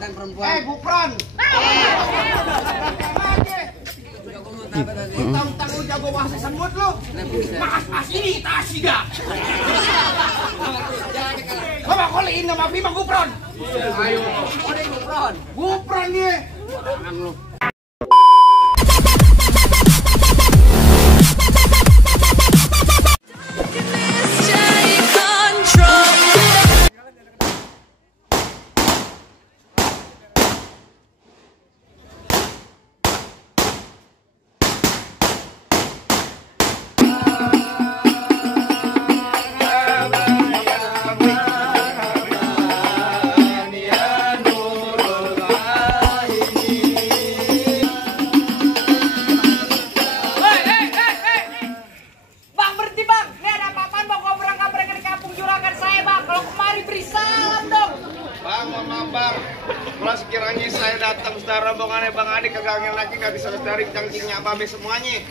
kelihatan perempuan. Gupron. Tentang lu jago bahasa semut lu. Mas ini tasida. Coba koliin nama Bima Gupron. Ayo, kode Gupron. Gupron nih. Jangan lu. Kalau sekiranya saya datang secara rombongannya Bang Adi kegangnya lagi nggak bisa tarik cangkingnya babe semuanya.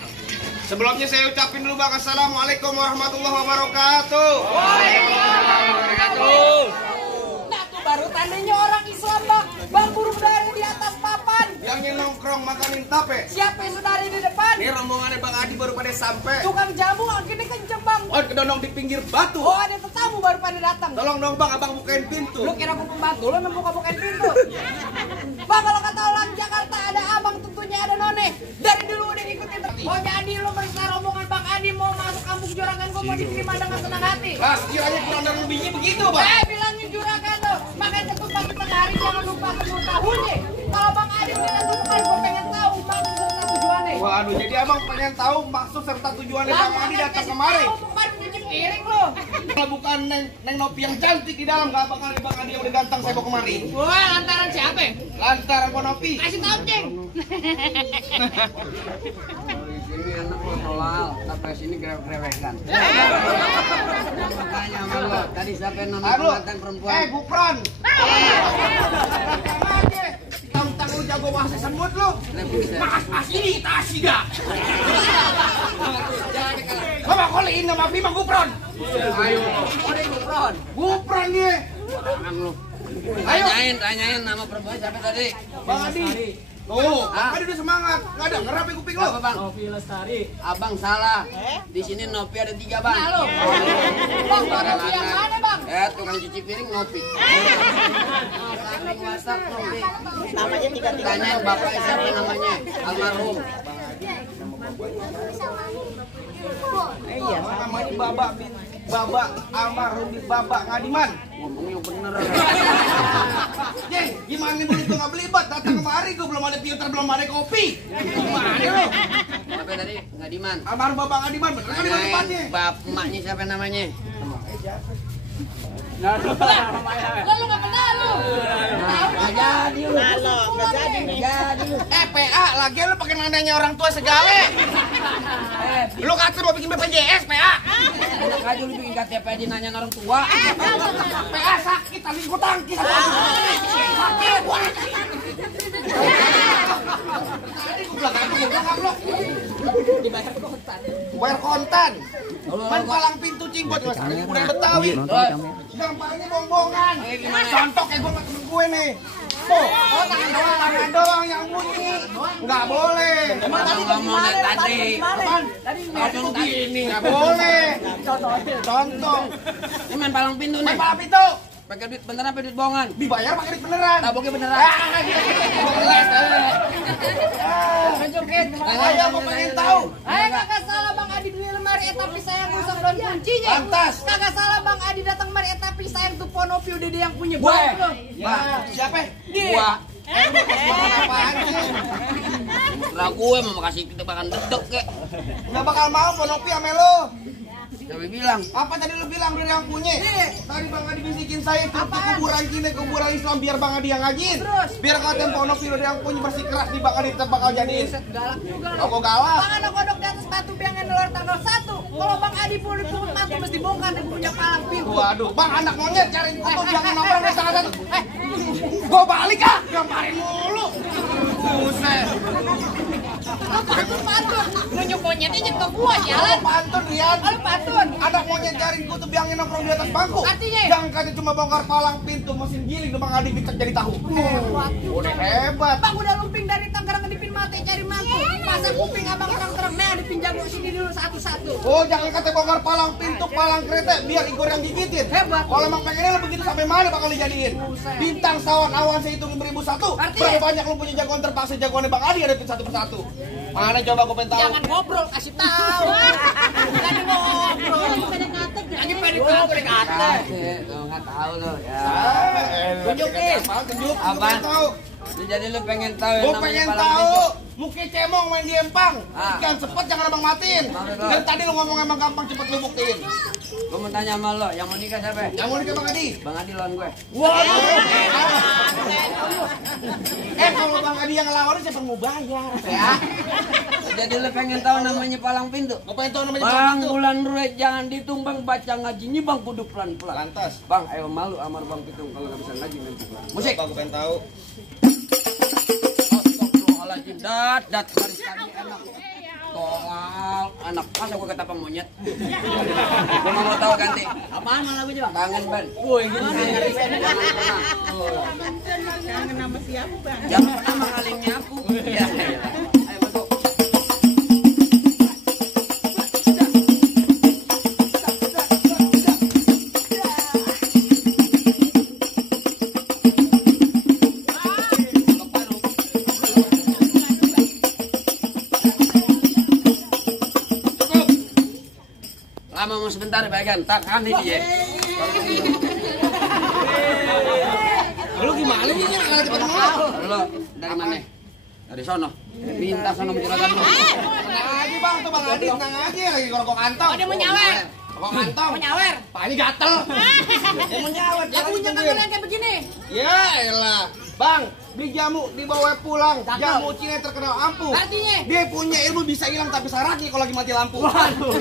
Sebelumnya saya ucapin dulu Bang, assalamualaikum warahmatullahi wabarakatuh. Waalaikumsalam wabarakatuh. Nah tuh baru tandanya orang Islam bang. Bang burung dari di atas papan. Yang nongkrong makanin tape. Siapa yang sudah ada di depan? Ini rombongannya Bang Adi baru pada sampai. Tukang jamu akhirnya kenceng bang. Oh, kedonong di pinggir batu. Oh ada tetamu baru pada datang. Tolong dong Bang, abang bukain pintu. Lu kira aku pembantu, lu membuka-bukain pintu. Bang kalau kata orang Jakarta ada abang tentunya ada none. Dari dulu udah ngikutin terus. Oh jadi lu bersama rombongan Bang Adi mau masuk kampung Juragan, kok mau diterima dengan senang hati. Lah, sekiranya kurang dari lebihnya begitu Bang. Bilangin Juragan tuh. Makanya tetap bagi hari jangan lupa sebelum tahunnya. Kalau Bang Adi tidak tutupan, gue pengen tahu maksud serta tujuannya. Waduh, jadi abang pengen tahu maksud serta tujuannya Bang Adi datang kemari. Bukan cuci piring lo. Kalau bukan Neng Nopi yang cantik di dalam, gak bakal Bang Adi yang udah ganteng saya bawa kemari. Wah lantaran siapa? Lantaran Bang Nopi. Kasih tau ceng. Ini anak lo tolal, tapi sini grewek-grewekan. Makanya sama lo, tadi siapa yang nama kelihatan perempuan? Gupron. Tentang lu jago bahasa semut lu. Mas ini tasida. Coba koliin nama Bima Gupron. Ayo, kode Gupron. Gupron nih. Jangan lu. Ayo. Tanyain nama perempuan siapa tadi? Bang Adi. Tuh, Bang Adi udah semangat. Nggak ada ngerapi kuping lu. Apa Bang? Nopi Lestari. Abang salah. Di sini Nopi ada 3 Bang. Nah lo. Bang Nopi yang mana bang? Tukang cuci piring Nopi. Saking WhatsApp Nopi. Namanya tiga. Tanya bapak siapa namanya? Almarhum. Iya, namanya Babak almarhum di Babak Ngadiman. Ngomongnya bener. Jeng, gimana nih itu nggak belibet? Datang kemari gue belum ada filter, belum ada kopi. Gimana lo? Siapa tadi? Ngadiman. Almarhum Babak Ngadiman, bener kan di depannya? Emaknya siapa namanya? Lo nggak kenal lo. Nggak jadi lu. Nggak jadi lu. PA, lagi lu pakai nanyanya orang tua segala. Lu kata mau bikin BPJS, PA. Enak aja lu bikin KTP aja nanyain orang tua. PA sakit, tadi gue tangkis. Sakit. Tadi gue bilang Dibayar kontan. bayar kontan. Main palang pintu cimbot, mas. Udah Betawi. Gampangnya bongbongan. Contoh kayak gue sama temen gue nih. Tuh, tangan doang yang bunyi. Nggak boleh. Emang tadi ngomong tadi. Langsung gini, nggak boleh. Contoh. Ini main palang pintu nih. Main palang pintu. Pakai duit beneran apa duit bohongan? Dibayar pakai duit beneran. Taboknya beneran. Ayo, mau pengen tahu. Kagak salah Bang Adi beli lemari tapi sayang rusak dan kuncinya. Lantas. Kagak salah Bang Adi datang lemari tapi sayang tuh Ponopi udah dia yang punya. Gue. Bah, siapa? Gua. Apaan sih? Lah gue mau kasih kita makan dedek kek. Nggak bakal mau Ponopi sama lo. Siapa bilang? Apa tadi lu bilang udah yang punya? Tadi Bang Adi bisikin saya itu di kuburan kini, kuburan Islam biar Bang Adi yang ngajin. Biar kata Ponopi udah yang punya bersih keras di Bang Adi tetap bakal jadiin. Galak juga Oh, kok galak? Bang ada kodok di atas batu biang nelor tanggal 1. Kalau Bang Adi pun pungut batu mesti bongkar dia punya palang pintu. Waduh, Bang anak monyet cariin kutu jangan nongkrong di sana. Gua balik ah, gamparin mulu. Buset. Lu pantun. Nunjuk monyetnya jadi ke gua jalan. Lu pantun, Rian. Lu pantun. Anak monyet jaringku tuh biangin nongkrong di atas bangku. Artinya? Jangan kata cuma bongkar palang pintu mesin giling Bang Adi picek jadi tahu. Hebat. Udah hebat. Bang udah lumping dari Tangerang ngedipin mati cari mantu. Masa kuping abang terang-terang nah dipinjam sini dulu satu-satu. Oh, jangan kata bongkar palang pintu, palang kereta biar Igor yang gigitin. Hebat. Kalau emang pengennya lo begitu sampai mana bakal dijadiin? Bintang sawan awan saya hitung 1001. Artinya? Berapa banyak lu punya jagoan terpaksa jagoannya Bang Adi hadapin satu persatu. Mana coba gue pengen tahu. Jangan ngobrol, kasih tahu. Jangan ngobrol. Lagi PDKT. Nggak tahu lo ya. Tunjukin. Tunjuk. Apa? Pengen tahu. Jadi lu pengen tahu yang Gue namanya pengen palang tahu. pintu? Muki cemong main di empang. Ah. Ikan sepet jangan abang matiin. Dan tadi lu ngomong emang gampang cepet lu buktiin. Gue mau tanya sama lo, yang mau nikah siapa? Yang mau nikah Bang Adi? Bang Adi lawan gue. Kalau Bang Adi yang ngelawarin siapa mau bayar? Ya. Jadi lu pengen tahu namanya palang pintu? Gue pengen tahu namanya Bang itu. bulan ruet jangan ditumbang baca ngajinya bang kudu pelan-pelan. Lantas. Bang, ayo malu amar bang Pitung kalau nggak bisa ngaji nanti pelan. Musik. Gue pengen tahu. Astagfirullahaladzim, dat hari sekali enak. Tolal, anak masa gue ketapa monyet. Gue mau tahu ganti. Apaan malah lagunya bang? Kangen ban. Woi, gimana? Jangan pernah. Kangen sama siapa bang? Jangan pernah menghalangi aku. Ya, ayo masuk. Lama mau sebentar bagian, tak aneh dia. Lu gimana nih? Nggak cepet mau. Lo dari mana? Dari sono. Minta sono menjelakan lo. Tenang aja Bang, tuh Bang Adi tenang aja lagi korok kantong. Oh, dia mau nyawer. Korok kantong. Mau nyawer. Pak ini gatel. Dia mau nyawer. Ya punya kagak yang kayak begini. Ya elah. Bang, beli jamu dibawa pulang. Jamu Cina terkenal ampuh. Artinya? Dia punya ilmu bisa hilang tapi saratnya kalau lagi mati lampu. Waduh.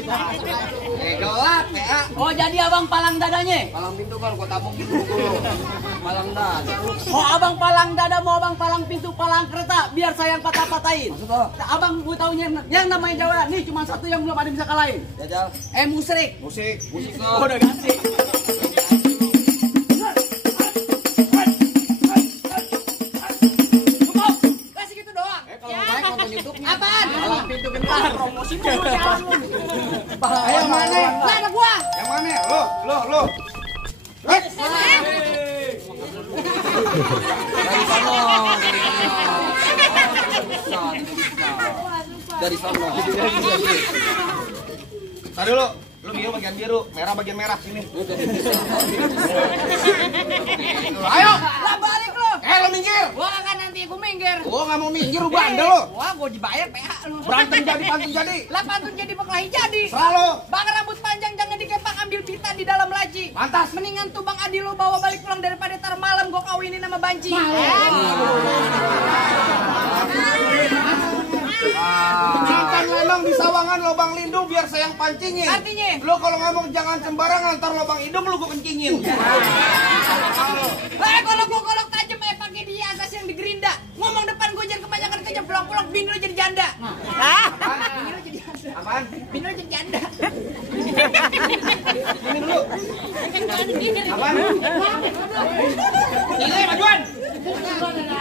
Gelap ya. Oh jadi abang palang dadanya? Palang pintu kan gua tabung gitu dulu. Palang dada. Mau abang palang dada, mau abang palang pintu, palang kereta, biar saya yang patah-patahin. Maksud lo? Abang gue taunya yang namanya Jawa, nih cuma satu yang belum ada yang bisa kalahin. Jajal. Musrik. Musik. Musik Oh, lo. udah ganti. Kasih gitu doang. Kalau baik nonton YouTube-nya. Apaan? Palang pintu gentar. Promosi mulu jalan. Ayo mana? Lah ada gua. Yang mana? Lo. Dari sono. Dari sono. Tadi dulu. Lu biru bagian biru, merah bagian merah sini. Ayo. Lah balik lu. Lo minggir. Gua kan nanti gua minggir. Gua nggak mau minggir, lu bandel lo. Wah, gua dibayar PH lu. Berantem jadi, pantun jadi. Lah pantun jadi berkelahi jadi. Selalu. Bang rambut panjang jangan dikepang ambil pita di dalam laci. Pantas. Mendingan tuh Bang Adi lu bawa balik pulang daripada tar malam gua kawinin sama Banci. Ikan lenong di sawangan lobang lindung biar saya yang pancingin. Artinya? Lo kalau ngomong jangan sembarangan, ntar lobang hidung lu gua kencingin. Lah kalau gua golok tajam pakai di atas yang digerinda. Ngomong depan gua jangan kebanyakan kerja pulang-pulang bini lu jadi janda. Bini lu jadi janda. Apaan? Bini lu jadi janda. Ini dulu. Apaan? Ini majuan.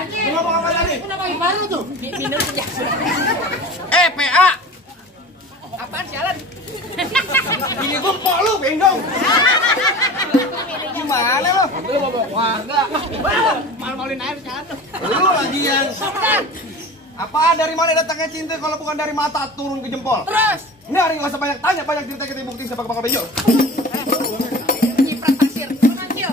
Lu ngomong apa tadi? Kenapa baru tuh? Bini lu jadi janda. PA. Apaan sialan? Ini gua empok lu, bendong. Gimana lo? Lu mau bawa warga. Mal-malin air sialan tuh. Lu lagian. Apa dari mana datangnya cinta kalau bukan dari mata turun ke jempol? Terus Ini hari nggak usah banyak tanya, banyak cerita kita bukti siapa bakal bejo. nyiprat pasir. Menanggil.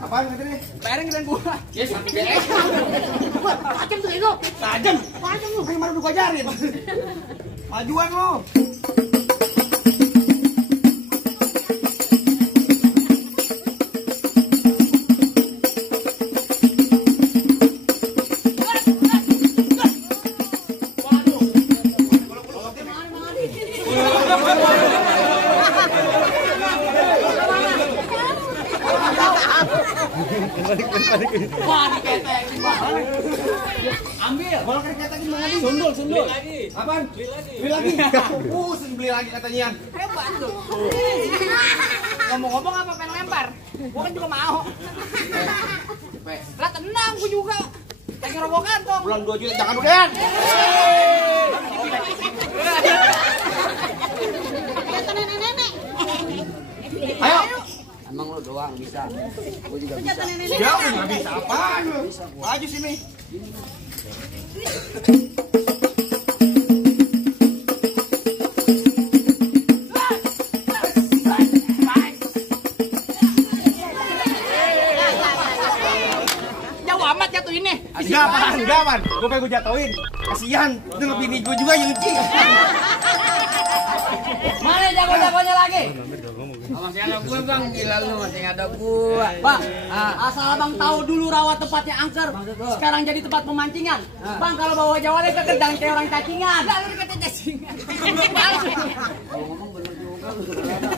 Apaan katanya? Bayarin gedean gua. Ya sampai BS. Tajam tuh itu. Tajam. Tajam lu. Gimana udah gua ajarin? Majuan lo. Wah, diketek. Ambil. Kalau keketekin mau lagi. Sundul. Beli lagi. Apaan? Beli lagi. Beli lagi katanya. Hebat tuh. Ngomong-ngomong apa pengen lempar? Gua kan juga mau. Lah tenang gua juga. Pengen robokan kok. Bulan 2 juta jangan udahan. Ayo. Emang lu doang bisa. Gua juga bisa. Ya, nggak bisa apaan lu? Maju sini. Jauh amat jatuh ini. Enggak, man. Gue pengen gue jatuhin. Kasihan. Itu lebih bini gue juga nyuci. Mana jago-jagonya lagi? Masih ada gua bang, gila lu masih ada gua. Bang, asal abang tahu dulu rawa tempatnya angker, sekarang jadi tempat pemancingan. Bang, kalau bawa Jawa ke jangan kayak orang cacingan. Lalu dikata cacingan. Kalau ngomong bener juga lu sudah ada.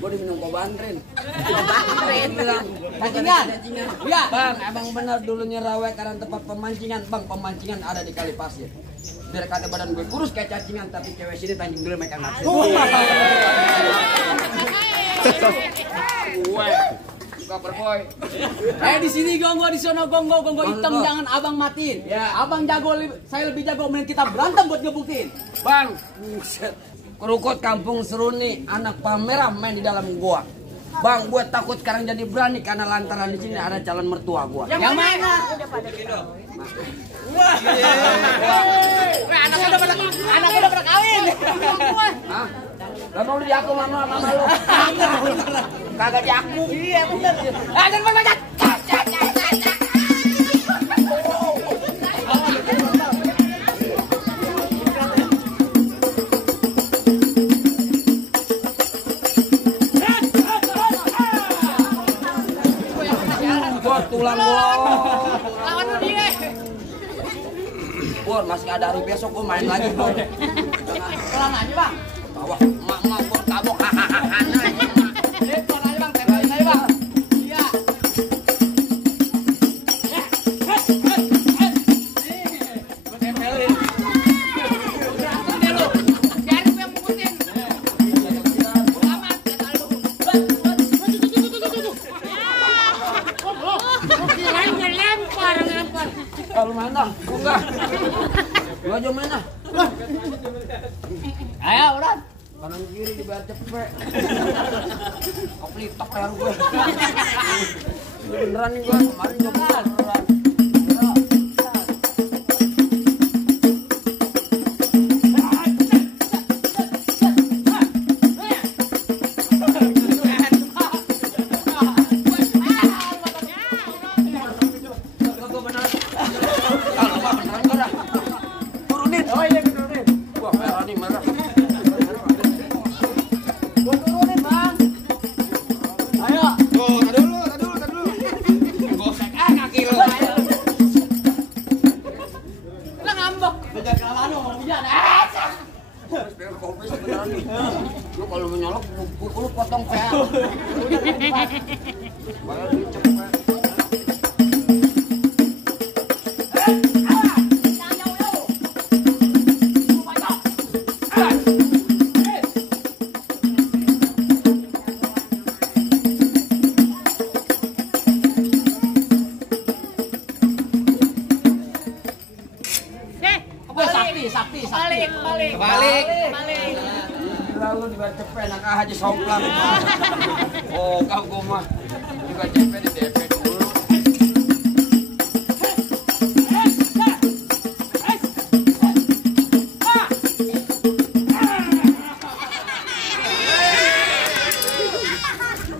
Gua diminum kobantrin. Kobantrin bilang. Cacingan? Iya. Bang, emang benar dulunya rawa karena tempat pemancingan. Bang, pemancingan ada di kali pasir. Biar kata badan gue kurus kayak cacingan, tapi cewek sini tanjung dulu mereka nafsu. Gue suka berboy. Di sini gongo, di sono gongo hitam, Mantap. jangan abang matiin. Ya. Abang jago, saya lebih jago, mending kita berantem buat ngebuktiin. Bang, buset. Kerukut kampung Seruni, anak pamerah main di dalam gua. Bang, gue takut sekarang jadi berani karena lantaran di sini ada calon mertua gua. Yang mana? Anaknya udah pada kawin. Hah? Lah mau diaku mama lu. Kagak diaku. Iya bener. Jangan banyak. Gua tulang gua. Lawan lu dia. Gua masih ada hari besok gua main lagi gua. Pelan aja bang. Bawa emak gua tabok hahaha. Pelan aja bang, tempelin aja bang. Iya. Gua tempelin. Biarin gue yang mungkutin. Amat kata lu. Kirain ngelempar. Kalau mana? Gua enggak. Gua aja mana? Ayo, udah. Kanan kiri dibayar cepet. Keplitok leher gue. Beneran nih gue kemarin gue beneran. Turunin. Oh iya turunin. Wah merah nih merah. Turunin bang. Ayo. Tuh, tar dulu. Gosek kaki lu. Lah ngambek. Jangan kelamaan lu ngomong hujan. Biar kopi sebenarnya nih. Lu kalau menyolok, lu potong PA. Bayar duit cepet. Sakti. Balik. Lalu dibayar cepet, enak aja soplang. Oh, kau gue mah juga cepet di DP dulu.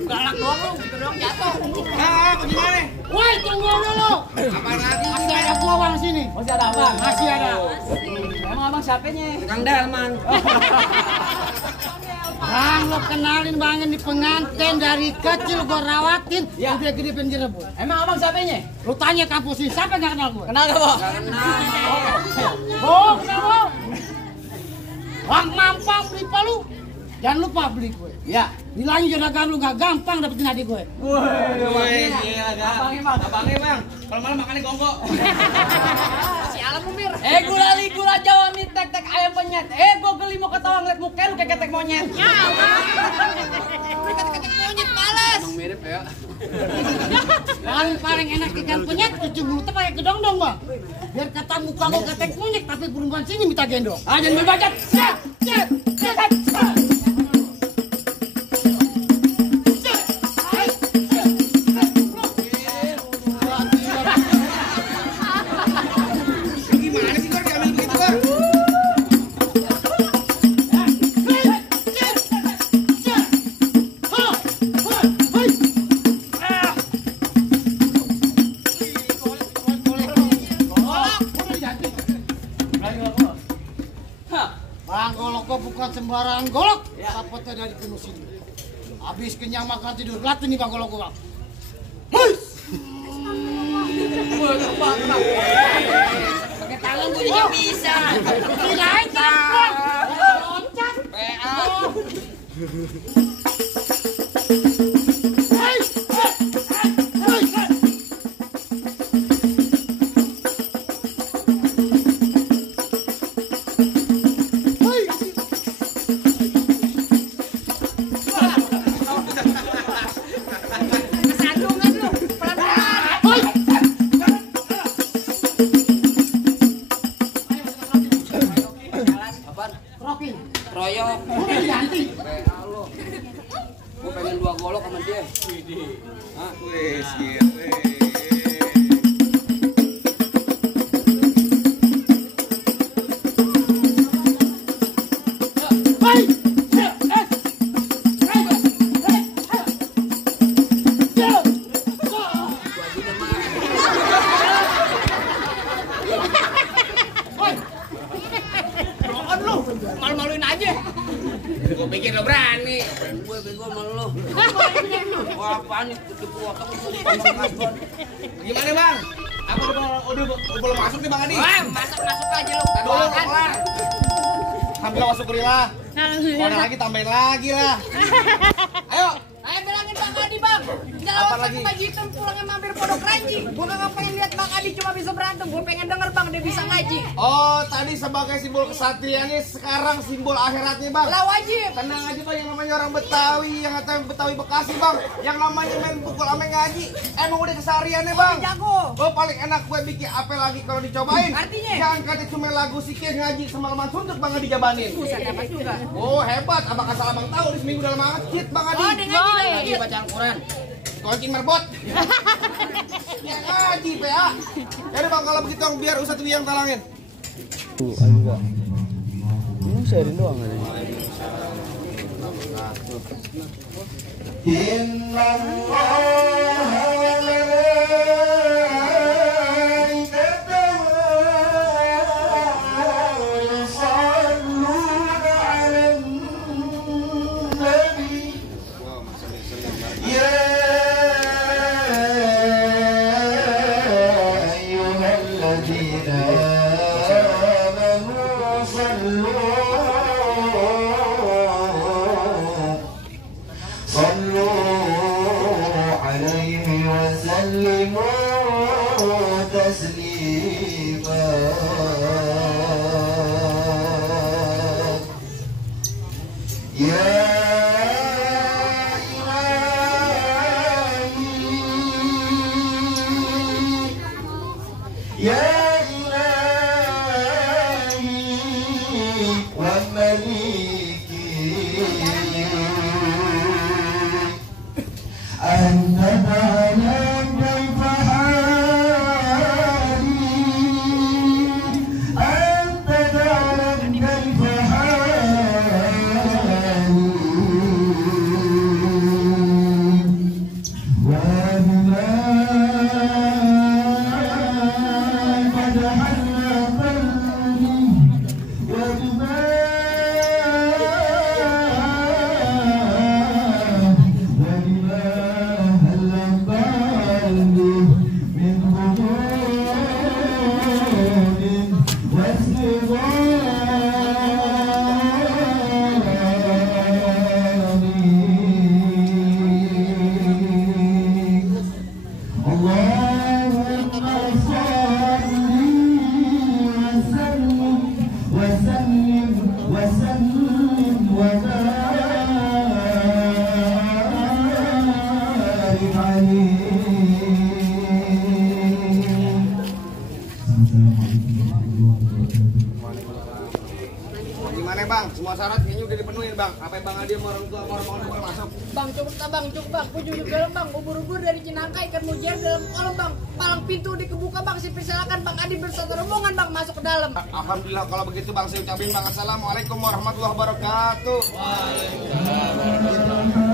Galak doang lu, gitu doang jatuh. Woi, tunggu dulu. Apaan lagi? Masih ada gua bang sini. Masih ada apa? Masih ada. Emang abang siapanya? Kang Delman. Bang, lo kenalin bang ini pengantin dari kecil gua rawatin, Ya. udah gede pengen direbut. Emang abang siapanya? Lu tanya kampus ini, siapa yang gak kenal gua? Kenal gak, Bang? Oh, kenapa? Bang Mampang beli palu, jangan lupa beli gue. Ya. Bilangin juragan lu gak gampang dapetin adik gue. Woi, gila kan. Abangnya, Bang. Abangnya, Bang. Kalau malam makannya gonggok. Gulali gula Jawa mie tek ayam penyet. Gua geli mau ketawa ngeliat muka lu kayak ketek monyet. Ya Ketek monyet males. Emang mirip ya. Paling enak ikan penyet, cuci mulutnya pakai kedong-dong bang. Biar kata muka lo ketek monyet, tapi perempuan sini minta gendong. Jangan berbacot. Gimana sih, Gor? Diambil begitu, Gor? Bang golok gua bukan sembarangan golok, dapetnya dari gunung sini. Habis kenyang makan tidur, latih nih bang golok gua bang. Pakai tangan gue juga bisa. Kirain gampang, loncat. PA. Kesandungan lu. Pelan-pelan. Rokin, Royok. udah diganti. PA lo. Gue pengen 2 golok sama dia. Wes, gila. Malu-maluin aja. Gue pikir lo berani. Gue bego sama lo. Wah, apaan nih? Tipu otak. Gimana, Bang? Apa udah belum masuk nih, Bang Adi? Wah, masuk aja lo. Tunggu, kelar. Alhamdulillah masuk lah. Ada lagi tambahin lagi lah. Ayo. Ayo bilangin Bang Adi bang. Jangan Apa waktu lagi? Pak Jitem pulangnya mampir pondok ranji. Gue kagak pengen lihat Bang Adi cuma bisa berantem. Gue pengen denger Bang dia bisa ngaji. Oh, tadi sebagai simbol kesatriannya, sekarang simbol akhiratnya, Bang. Lah wajib. Tenang aja, Bang, yang namanya orang Betawi, yang katanya Betawi Bekasi, Bang. Yang namanya main pukul ame ngaji, emang udah kesehariannya, Bang. Jago. Oh, paling enak gue bikin apa lagi kalau dicobain. Artinya? Jangan kata cuma lagu sikir ngaji semalaman suntuk, Bang Adi jabanin. Buset dapat juga. Oh, hebat. Abang asal abang tahu di seminggu dalam masjid, Bang Adi. Oh, dia ngaji dalam Lagi masjid. baca Al-Quran. Kuncing merbot. Ya ngaji, PA. Jadi, Bang, kalau begitu biar Ustadz Wi yang talangin. Gimana bang? Semua syarat kayaknya udah dipenuhi bang. Apa Bang Adi mau orang tua mau masuk? Bang, cukup bang, ujung dalam bang, ubur-ubur dari Cinangka, ikan mujair dalam kolam bang, palang pintu dikebuka bang, silakan Bang Adi bersatu rombongan bang masuk ke dalam. Alhamdulillah kalau begitu bang, saya ucapin bang assalamualaikum warahmatullahi wabarakatuh. Waalaikumsalam.